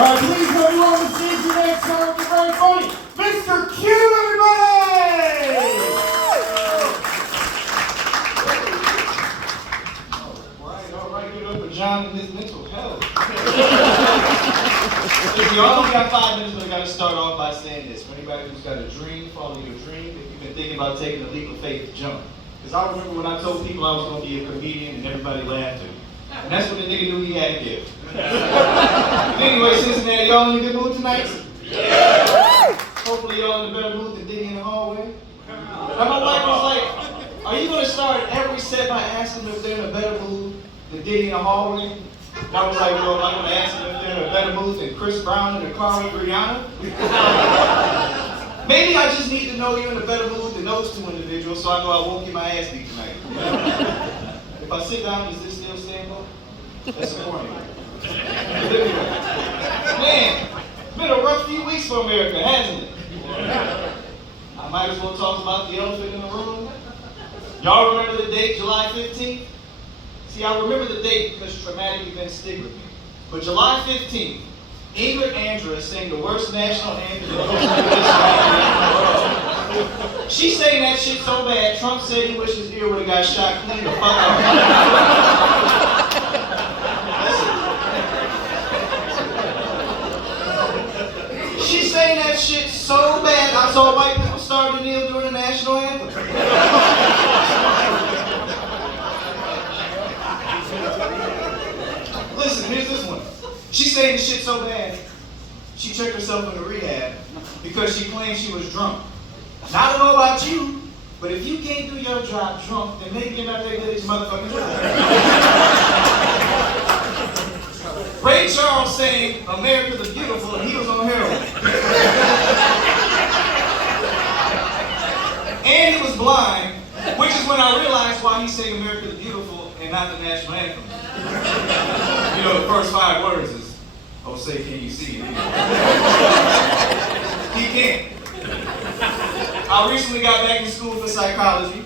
Please everyone to see tonight's star with the very funny, Mr. Q, everybody! All right, give it up for John and his mental health. If you only got 5 minutes, but I gotta start off by saying this. For anybody who's got a dream, follow your dream. If you've been thinking about taking a leap of faith, jump. Because I remember when I told people I was gonna be a comedian and everybody laughed at me. And that's what the nigga knew he had to give. Anyway, Cincinnati, y'all in a good mood tonight? Yeah! Hopefully y'all in a better mood than Diddy in the hallway. Now my wife was like, are you gonna start every set by asking them if they're in a better mood than Diddy in the hallway? And I was like, well, am I gonna ask them if they're in a better mood than Chris Brown in the car with Rihanna? Maybe I just need to know you're in a better mood than those two individuals so I know I won't get my ass beat tonight. If I sit down, does this still stand up? That's important. Man, it's been a rough few weeks for America, hasn't it? I might as well talk about the elephant in the room. Y'all remember the date, July 15th? See, I remember the date because traumatic events stick with me. But July 15th, Ingrid Andress sang the worst national anthem in the world. She sang that shit so bad, Trump said he wished his ear would have got shot clean the fuck out. She sang that shit so bad, I saw white people start to kneel during the national anthem. Listen, here's this one. She sang the shit so bad, she checked herself into rehab because she claimed she was drunk. Now, I don't know about you, but if you can't do your job drunk, then maybe you're not that good at your motherfucking job. Ray Charles sang America the Beautiful and he was on heroin. And he was blind, which is when I realized why he sang America the Beautiful and not the national anthem. You know, the first 5 words is, oh, say, can you see it? He can't. I recently got back in school for psychology.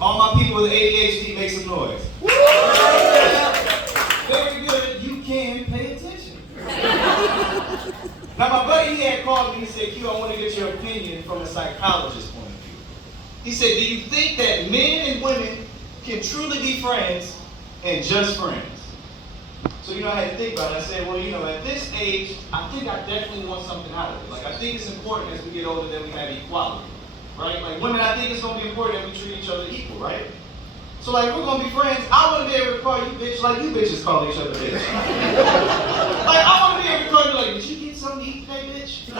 All my people with ADHD make some noise. Very good, you can pay attention. Now my buddy, he had called me and he said, Q, I want to get your opinion from a psychologist's point of view. He said, do you think that men and women can truly be friends and just friends? So, I had to think about it. I said, well, at this age, I think I definitely want something out of it. Like, I think it's important as we get older that we have equality, right? Like, women, I think it's going to be important that we treat each other equal, right? So, like, we're going to be friends. I want to be able to call you bitch like you bitches call each other bitch. Like, I want to be able to call you like, did you get something to eat today, bitch?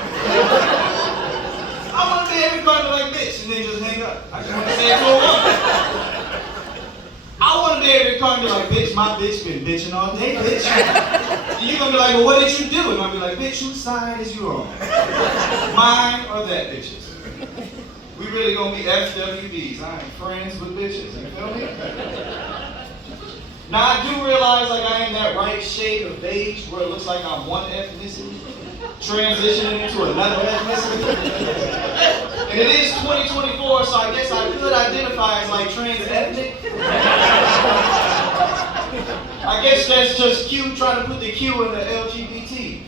I want to be able to call you like bitch and then just hang up. I just want to say it to a woman. I want to be able to call you like, bitch, my bitch been bitching all day, bitch. And you're going to be like, well, what did you do? And I'll be like, bitch, whose side is you on? Mine or that bitch's? We really going to be FWBs. I ain't friends with bitches, you feel me? Now, I do realize like I am that right shade of beige where it looks like I'm one ethnicity transitioning into another ethnicity. And it is 2024, so I guess I could identify as like trans-ethnic. I guess that's just Q trying to put the Q in the LGBT.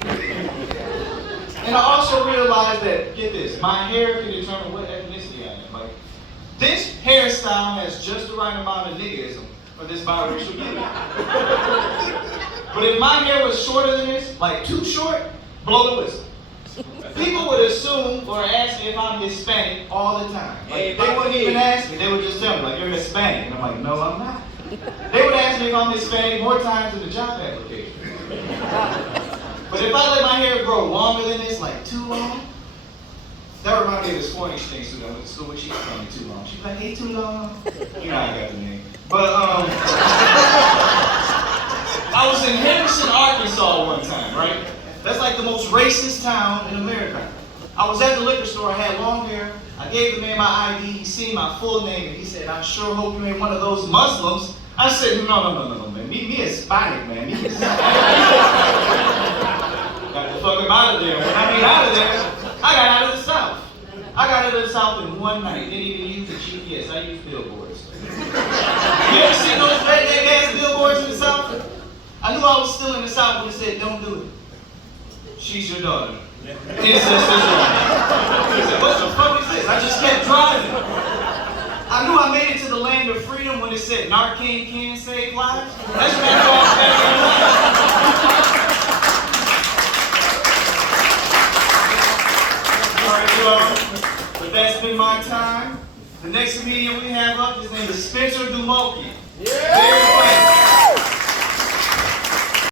And I also realized that, get this, my hair can determine what ethnicity I am. Like, this hairstyle has just the right amount of niggism for this biracial beauty. But if my hair was shorter than this, like too short, blow the whistle. People would assume or ask me if I'm Hispanic all the time. Like, they wouldn't even ask me, they would just tell me, like, you're Hispanic. And I'm like, no, I'm not. They would ask me if I'm Hispanic more times than the job application. But if I let my hair grow longer than this, like too long, that reminds me of this Cornish thing student I went to school with. She called me too long. She's like, hey, too long. You know I got the name. But I was in Henderson, Arkansas one time, right? That's like the most racist town in America. I was at the liquor store, I had long hair. I gave the man my ID, he seen my full name, and he said, I sure hope you ain't one of those Muslims. I said, no, man. Me Hispanic, man. Me Hispanic. Got the fuck out of there. When I get out of there, I got out of the South. I got out of the South in one night. Didn't even use a GPS, I used billboards. You ever seen those redneck ass billboards in the South? I knew I was still in the South when it said, don't do it. she's your daughter. Incest is wrong. He said, what the fuck is this? I just kept driving. I knew I made it to the land of freedom when it said Narcan can save lives. That's what I thought. All right, y'all. But that's been my time. The next comedian we have up, his name is Spencer Dumoki. Yeah. Very funny.